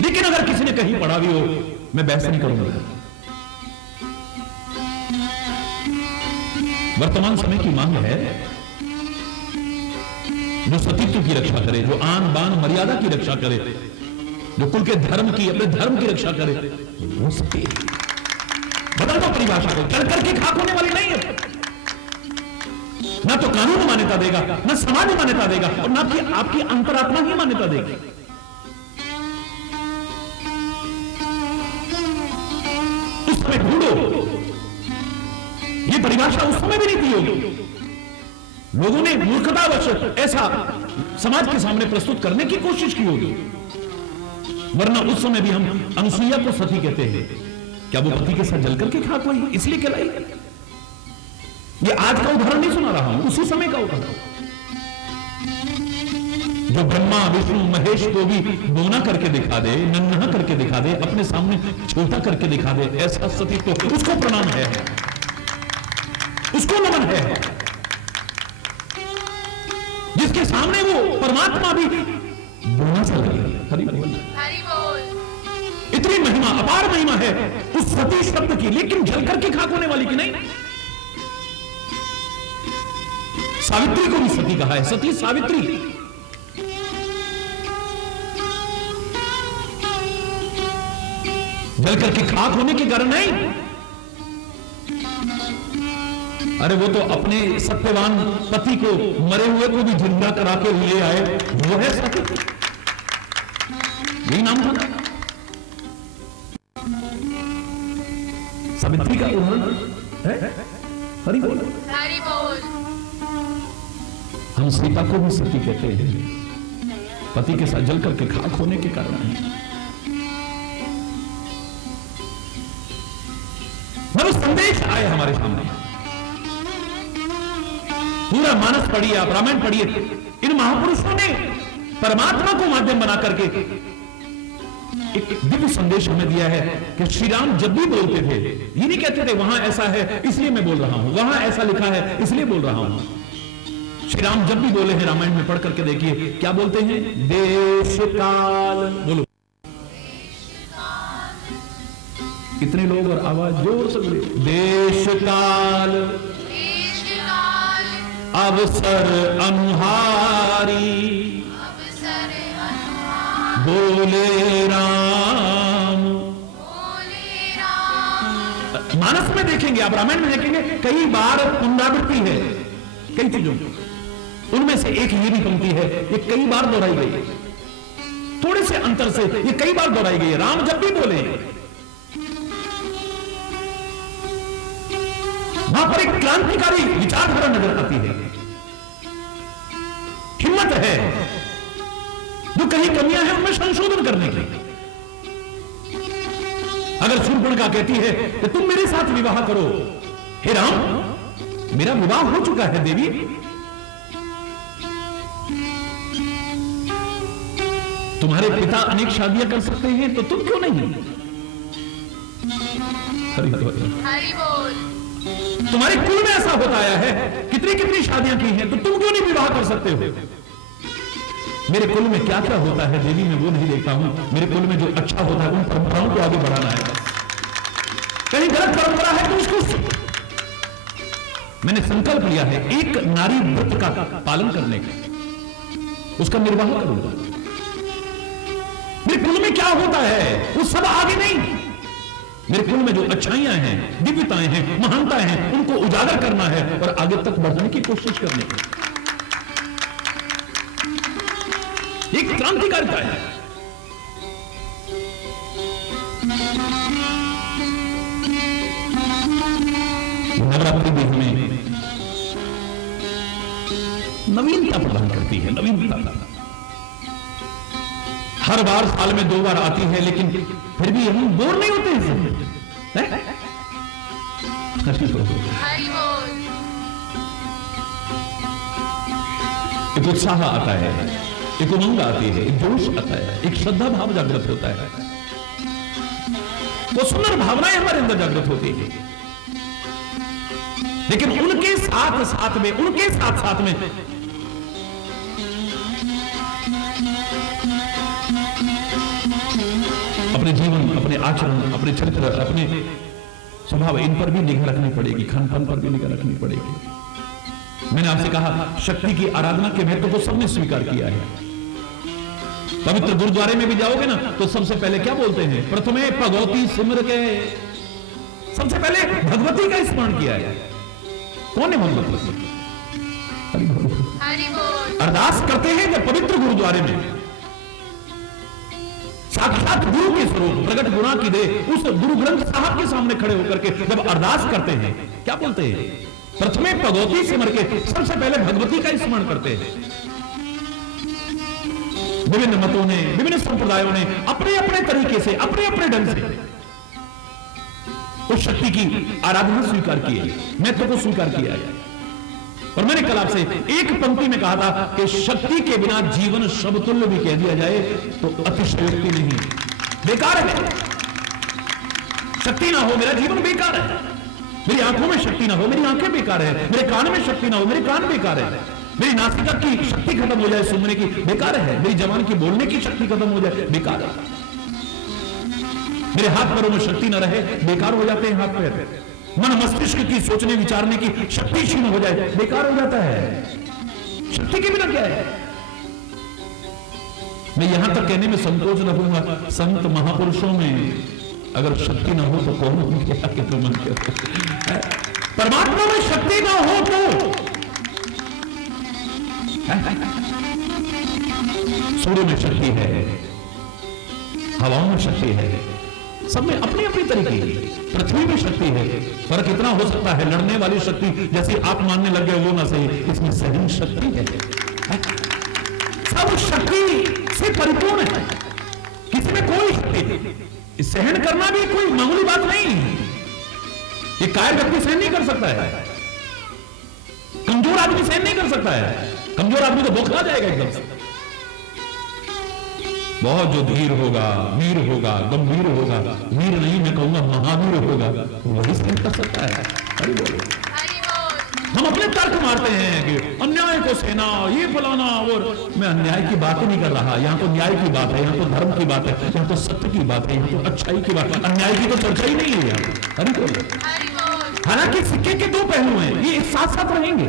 लेकिन अगर किसी ने कहीं पढ़ा भी हो, मैं बहस नहीं करूंगा। वर्तमान समय की मांग है जो सतीत्व की रक्षा करे, जो आन बान मर्यादा की रक्षा करे, जो कुल के धर्म की, अपने धर्म की रक्षा करे, वो सती। बदल दो परिभाषा को, चल करके खाक होने वाली नहीं है। ना तो कानून मान्यता देगा, ना समाज मान्यता देगा, और ना कि आपकी अंतरात्मा ही मान्यता देगी। उस समय ढूंढो, ये परिभाषा उस समय भी नहीं दी होगी। लोगों ने मूर्खतावश ऐसा समाज के सामने प्रस्तुत करने की कोशिश की होगी, वरना उस समय भी हम अनुसुईया को सती कहते हैं। क्या वो पति के साथ जल करके खाक हुई इसलिए कहलाई? ये आज का उदाहरण नहीं सुना रहा हूं, उसी समय का उदाहरण। जो ब्रह्मा विष्णु महेश को भी बोना करके दिखा दे, नन्हा करके दिखा दे, अपने सामने छोटा करके दिखा दे, ऐसा सती तो उसको प्रणाम है, उसको नमन है, जिसके सामने वो परमात्मा भी बोना सा लगे। हरि बोल, हरि बोल। इतनी महिमा, अपार महिमा है उस सती शब्द की, लेकिन जल करके खाक होने वाली की नहीं। सावित्री को भी सती कहा है, सती सावित्री। जल करके खाक होने के कारण नहीं, अरे वो तो अपने सत्यवान पति को, मरे हुए को भी जिंदा करा के ले आए, वो है सती, यही नाम था सावित्री का उदाहरण है। हरि बोल, हरि बोल। हम सीता को भी सती कहते हैं, पति के साथ जल करके खाक होने के कारण है। वो संदेश आए हमारे सामने, पूरा मानस पढ़िए, आप रामायण पढ़िए, इन महापुरुषों ने परमात्मा को माध्यम बना करके एक दिव्य संदेश हमें दिया है कि श्री राम जब भी बोलते थे, ये नहीं कहते थे वहां ऐसा है इसलिए मैं बोल रहा हूं, वहां ऐसा लिखा है इसलिए बोल रहा हूं। श्री राम जब भी बोले हैं रामायण में पढ़ करके देखिए क्या बोलते हैं, देश काल, बोलो कितने लोग, और आवाज जोर से बोले, देश काल अवसर अनुहारी, अवसर बोले राम। बोले राम। मानस में देखेंगे आप, रामायण में देखेंगे कई बार पुनरावृत्ति है कई चीजों की, उनमें से एक ये भी पंक्ति है, ये कई बार दोहराई गई है, थोड़े से अंतर से ये कई बार दोहराई गई है। राम जब भी बोले वहां पर एक क्रांतिकारी विचारधारा नजर आती है, हिम्मत है, जो कहीं कमियां हैं उनमें संशोधन करने की। अगर शूर्पणखा कहती है कि तुम मेरे साथ विवाह करो, हे राम मेरा विवाह हो चुका है देवी, तुम्हारे पिता अनेक शादियां कर सकते हैं तो तुम क्यों नहीं? हरि बोल। तुम्हारे कुल में ऐसा होता आया है, कितनी कितनी शादियां की हैं, तो तुम क्यों नहीं विवाह कर सकते हो? मेरे कुल में क्या क्या होता है देवी, मैं वो नहीं देखता हूं, मेरे कुल में जो अच्छा होता है उन परंपराओं को आगे बढ़ाना है। कहीं गलत परंपरा है तो उसको, मैंने संकल्प लिया है एक नारी व्रत का पालन करने का, उसका निर्वाह करूंगा। मेरे कुल में क्या होता है वो सब आगे नहीं, मेरे कुल में जो अच्छाइयां हैं, दिव्यताएं हैं, महानताएं हैं, उनको उजागर करना है और आगे तक बढ़ने की कोशिश करनी है। एक क्रांतिकारिता है। नवरात्रि भी हमें नवीनता प्रदान करती है, नवीनता हर बार साल में 2 बार आती है, लेकिन फिर भी हम बोर नहीं होते हैं? हरि बोल। एक उत्साह आता है, एक उमंग आती है, एक जोश आता है, एक श्रद्धा भाव जागृत होता है, वो सुंदर भावनाएं हमारे अंदर जागृत होती है। लेकिन उनके साथ साथ में अपने जीवन, अपने आचरण, अपने चरित्र, अपने स्वभाव, इन पर भी निगाह रखनी पड़ेगी, खान पान पर भी निगाह रखनी पड़ेगी। मैंने आपसे कहा शक्ति की आराधना के महत्व को सबने स्वीकार किया है। पवित्र गुरुद्वारे में भी जाओगे ना तो सबसे पहले क्या बोलते हैं, प्रथमे भगवती सिमर के, सबसे पहले भगवती का स्मरण किया है। कौन है भगवती? हरि बोल। अरदास करते हैं जब पवित्र गुरुद्वारे में साक्षात गुरु के स्वरूप प्रगट गुणा की दे उस गुरु ग्रंथ साहब के सामने खड़े होकर के जब अरदास करते हैं, क्या बोलते हैं? प्रथमे भगवती सिमर के, सबसे पहले भगवती का स्मरण करते हैं। विभिन्न मतों ने, विभिन्न संप्रदायों ने अपने अपने तरीके से, अपने अपने ढंग से उस शक्ति की आराधना स्वीकार की है, महत्व को स्वीकार किया है। और मैंने कल आपसे एक पंक्ति में कहा था कि शक्ति के बिना जीवन शब्दतुल्य भी कह दिया जाए तो अतिशयोक्ति नहीं, बेकार है। शक्ति ना हो मेरा जीवन बेकार है, मेरी आंखों में शक्ति ना हो मेरी आंखें बेकार है, मेरे कान में शक्ति ना हो मेरे कान बेकार है, मेरी नासिका की शक्ति खत्म हो जाए सुनने की बेकार है, मेरी जबान की बोलने की शक्ति खत्म हो जाए बेकार है, मेरे हाथ पैरों में शक्ति न रहे बेकार हो जाते हैं हाथ पैर, मन मस्तिष्क की सोचने विचारने की शक्ति क्षीण हो जाए बेकार हो जाता है। शक्ति के बिना क्या है? मैं यहां तक कहने में संकोच न रखूंगा, संत महापुरुषों में अगर शक्ति ना हो तो कौन क्या के तो मन के परमात्मा में शक्ति ना हो तो सूर्य में शक्ति है, हवाओं में शक्ति है, सब में अपनी अपनी तरीके की, पृथ्वी में शक्ति है। फर्क इतना हो सकता है लड़ने वाली शक्ति जैसे आप मानने लग गए वो ना सही, इसमें सहन शक्ति है। सब शक्ति से परिपूर्ण है, किसी में कोई शक्ति सहन करना भी कोई मामूली बात नहीं। ये कायर व्यक्ति सहन नहीं कर सकता है, कमजोर आदमी सहन नहीं कर सकता है, कमजोर आदमी तो बौखला जाएगा एकदम से। बहुत जो धीर होगा, वीर होगा, गंभीर होगा, वीर नहीं मैं कहूंगा महावीर होगा, वही सहन कर सकता है। अरे बोलो, हम अपने तर्क मारते हैं कि अन्याय को सहना ये फलाना, और मैं अन्याय की बात नहीं कर रहा, यहाँ तो न्याय की बात है, यहाँ तो धर्म की बात है, यहाँ तो सत्य की बात है, यहाँ तो अच्छाई की बात है, अन्याय की तो चर्चा ही नहीं है यहाँ। अरे बोलो, हालांकि सिक्के के दो पहलू हैं, ये एक साथ साथ रहेंगे,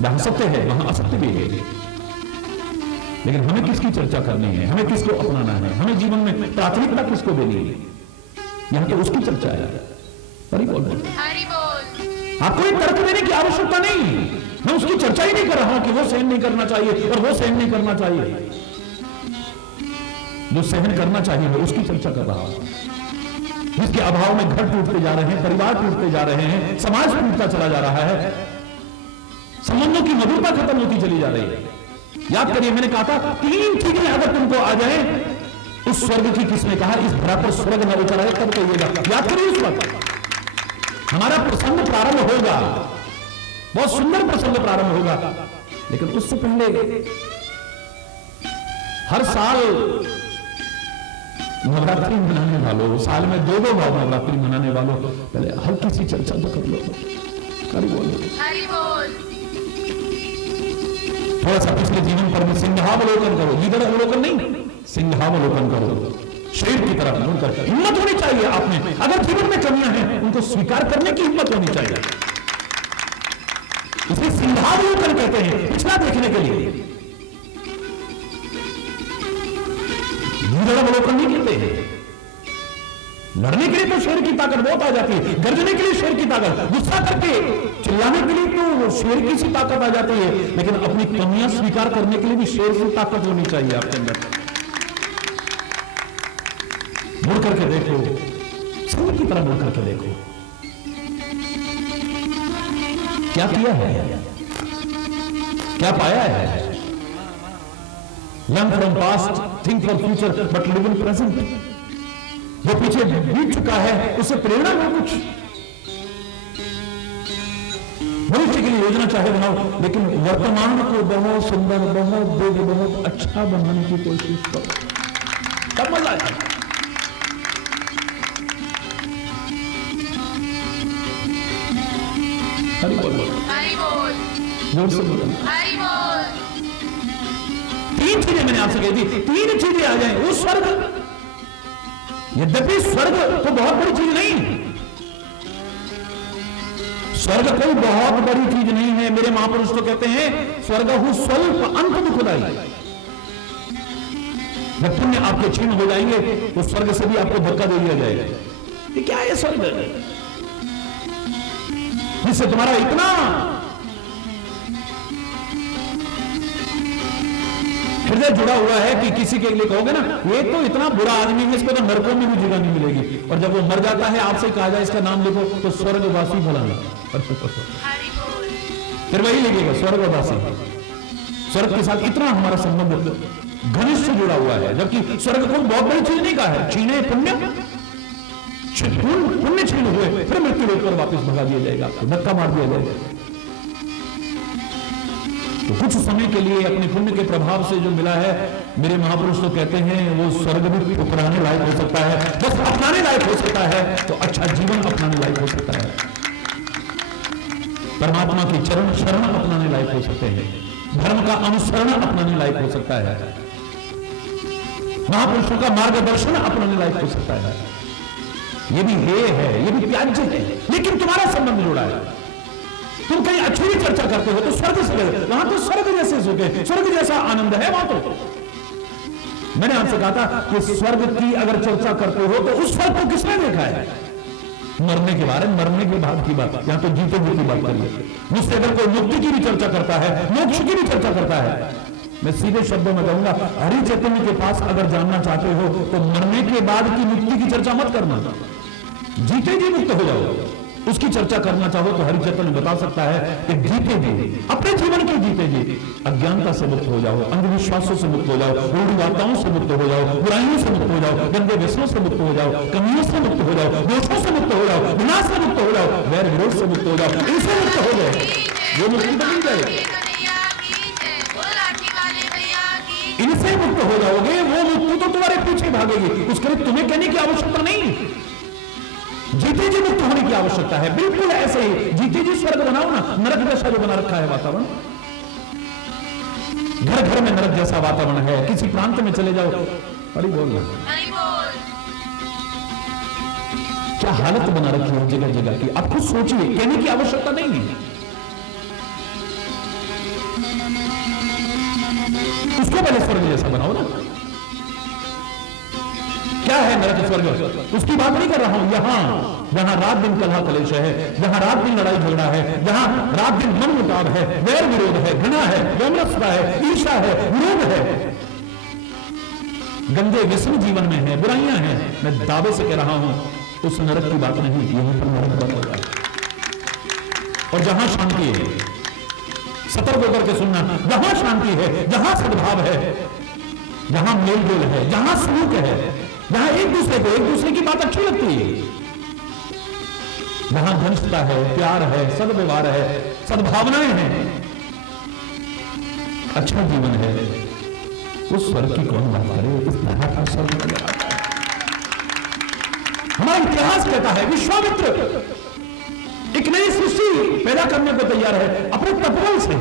जहां सत्य है वहां असत्य भी है, लेकिन हमें किसकी चर्चा करनी है, हमें किसको अपनाना है, हमें जीवन में प्राथमिकता किसको देनी है, यहां तो उसकी चर्चा है। हरि बोल, आपको एक तर्क देने की आवश्यकता नहीं, मैं उसकी चर्चा ही नहीं कर रहा हूं कि वो सहन नहीं करना चाहिए और वो सहन नहीं करना चाहिए, जो सहन करना चाहिए मैं उसकी चर्चा कर रहा हूं, जिसके अभाव में घर टूटते जा रहे हैं, परिवार टूटते जा रहे हैं, समाज टूटता चला जा रहा है, संबंधों की मधुरता खत्म होती चली जा रही है। याद करिए मैंने कहा था 3 चीजें अगर तुमको आ जाए, उस स्वर्ग की किसने कहा इस धरा पर स्वर्ग न उतर आए तब कहिएगा। याद करिए इस वक्त हमारा प्रसंग प्रारंभ होगा, बहुत सुंदर प्रसंग प्रारंभ होगा, लेकिन उससे पहले हर साल नवरात्रि मनाने वालों, साल में 2-2 बार नवरात्रि मनाने वालों, पहले हल्की सी चर्चा तो कर लो। हरि बोल, थोड़ा सा पिछले जीवन पर भी सिंहावलोकन करो, इधर अवलोकन नहीं, सिंहावलोकन करो, शेर की तरफ मुड़कर। हिम्मत होनी चाहिए आप में, अगर जीवन में कमियां हैं उनको स्वीकार करने की हिम्मत होनी चाहिए, इसे सिंहावलोकन कहते हैं, पिछला देखने के लिए। इधर अवलोकन नहीं कहते हैं। लड़ने के लिए तो शेर की ताकत बहुत आ जाती है, गर्जने के लिए शेर की ताकत, गुस्सा करके चिल्लाने के लिए तो शेर की सी ताकत आ जाती है, लेकिन अपनी कमियां स्वीकार करने के लिए भी शेर की ताकत होनी चाहिए आपके अंदर। मुड़ करके देखो, सिंह की तरह मुड़ करके देखो, क्या किया है, क्या पाया है। Learn from past, think for future, but live in present. जो पीछे बीत चुका है उससे प्रेरणा हो कुछ, भविष्य के लिए योजना चाहे बनाओ, लेकिन वर्तमान को बहुत सुंदर, बहुत दिव्य, बहुत अच्छा बनाने की कोशिश करो, तब मजा आएगा। हरि बोल, हरि बोल, जोर से बोलो, हरि बोल। 3 चीजें मैंने आपसे कही थी, 3 चीजें आ जाए उस स्वर्ग। यद्यपि स्वर्ग तो बहुत बड़ी चीज नहीं, स्वर्ग कोई बहुत बड़ी चीज नहीं है। मेरे महापुरुष तो कहते हैं स्वर्ग हु स्वल्प अंत दुखदाई। जब पुण्य आपके क्षीण हो जाएंगे तो स्वर्ग से भी आपको धक्का दे दिया जाएगा। ये क्या है स्वर्ग, जिससे तुम्हारा इतना हृदय जुड़ा हुआ है कि किसी के लिए कहोगे ना ये तो इतना बुरा आदमी है, इसको तो नरकों में भी जगह नहीं मिलेगी, और जब वो मर जाता है आपसे कहा जाए इसका नाम लिखो तो स्वर्गवासी फलाना, फिर वही लिखेगा स्वर्गवासी। स्वर्ग के साथ इतना हमारा संबंध घनिष्ठ से जुड़ा हुआ है, जबकि स्वर्ग को बहुत बड़ी चीज नहीं कहा है। छीने पुण्य, पुण्य छीन हुए फिर मृत्यु लोक पर वापस भगा दिया जाएगा, धक्का मार दिया जाएगा। तो कुछ समय के लिए अपने पुण्य के प्रभाव से जो मिला है, मेरे महापुरुष तो कहते हैं वो स्वर्ग भी ठुकराने लायक हो सकता है, बस अपनाने लायक हो सकता है, तो अच्छा जीवन अपनाने लायक हो सकता है, परमात्मा की चरण शरण अपनाने लायक हो सकते हैं, धर्म का अनुसरण अपनाने लायक हो सकता है, महापुरुषों का मार्गदर्शन अपनाने लायक हो सकता है। ये भी है, ये भी त्याज्य है, लेकिन तुम्हारा संबंध जुड़ा है। तुम कहीं अच्छी भी चर्चा करते हो तो स्वर्ग से गए, वहां तो स्वर्ग जैसे सुख है, स्वर्ग जैसा आनंद है वहां तो। मैंने आपसे कहा था कि स्वर्ग की अगर चर्चा करते हो तो उस स्वर्ग को किसने देखा है? मरने के बारे में, मरने के बाद की बात, यहां तो जीते हुए की बात करिए। मुझसे अगर कोई मुक्ति की भी चर्चा करता है, मोक्ष की भी चर्चा करता है, मैं सीधे शब्दों में कहूंगा, हरि चैतन्य के पास अगर जानना चाहते हो तो मरने के बाद की मुक्ति की चर्चा मत करना, जीते जी मुक्त हो जाओ। उसकी चर्चा करना चाहो तो हरि चैतन्य बता सकता है कि जीते जी, अपने जीवन के जीते जी अज्ञानता से मुक्त हो जाओ, अंधविश्वासों से मुक्त हो जाओ, रूढ़िवादिताओं से मुक्त हो जाओ, बुराइयों से मुक्त हो जाओ, गंदे व्यसनों से मुक्त हो जाओ, कमियों से मुक्त हो जाओ, दोषों से मुक्त हो जाओ, विनाश से मुक्त हो जाओ, वैर विरोध से मुक्त हो जाओ, इनसे मुक्त हो जाए, वो मुक्ति तो मिल जाएगी। इनसे मुक्त हो जाओगे, वो मुक्ति तो तुम्हारे पीछे भागेगी, उसके लिए तुम्हें कहने की आवश्यकता नहीं, जीते जी मुक्त होने की आवश्यकता है। बिल्कुल ऐसे ही जीते जी स्वर्ग बनाओ ना, नरक जैसा जो बना रखा है वातावरण, घर घर में नरक जैसा वातावरण है, किसी प्रांत में चले जाओ, हरि बोल, क्या हालत बना रखी है जगह जगह की, आप खुद सोचिए, कहने की आवश्यकता नहीं है। उसको पहले स्वर्ग जैसा बनाओ ना। क्या है नरक स्वर्ग, उसकी बात नहीं कर रहा हूं। जहां रात दिन कलह कलेश है, जहां रात दिन लड़ाई झगड़ा है, जहां रात दिन मन मुटाव है, वैर विरोध है, घृणा है, वैमनस्यता है, ईर्ष्या है, विरोध है, गंदे व्यसन जीवन में है, बुराइयां हैं, मैं दावे से कह रहा हूं उस नरक की बात नहीं, यहीं पर नरक बन रहा है। और जहां शांति है, सतर्क होकर के सुनना, जहां शांति है, जहां सद्भाव है, जहां मेलजोल है, जहां सलूक है, जहां एक दूसरे की बात अच्छी लगती है, जहां घनिष्ठता है, प्यार है, सद्व्यवहार है, सद्भावनाएं हैं, अच्छा जीवन है, उस स्वर्ग की कौन बात करे। इस तरह का स्वर्ग नजर आता है। हमारा इतिहास कहता है विश्वामित्र एक नई सृष्टि पैदा करने को तैयार है अपने तपोबल से,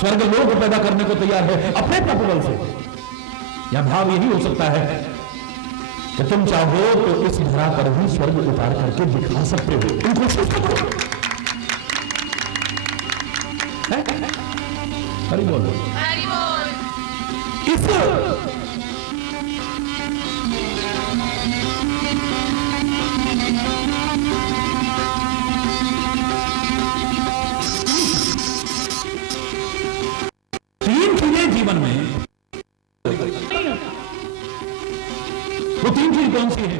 स्वर्ग लोक पैदा करने को तैयार है अपने तपोबल से। यह भाव यही हो सकता है कि तुम चाहो तो इस धरा पर भी स्वर्ग उतार करके दिखा सकते हो, इन कोशिश करो। हरि बोल, इस तीन चीजें जीवन में, वो तीन चीज कौन सी है?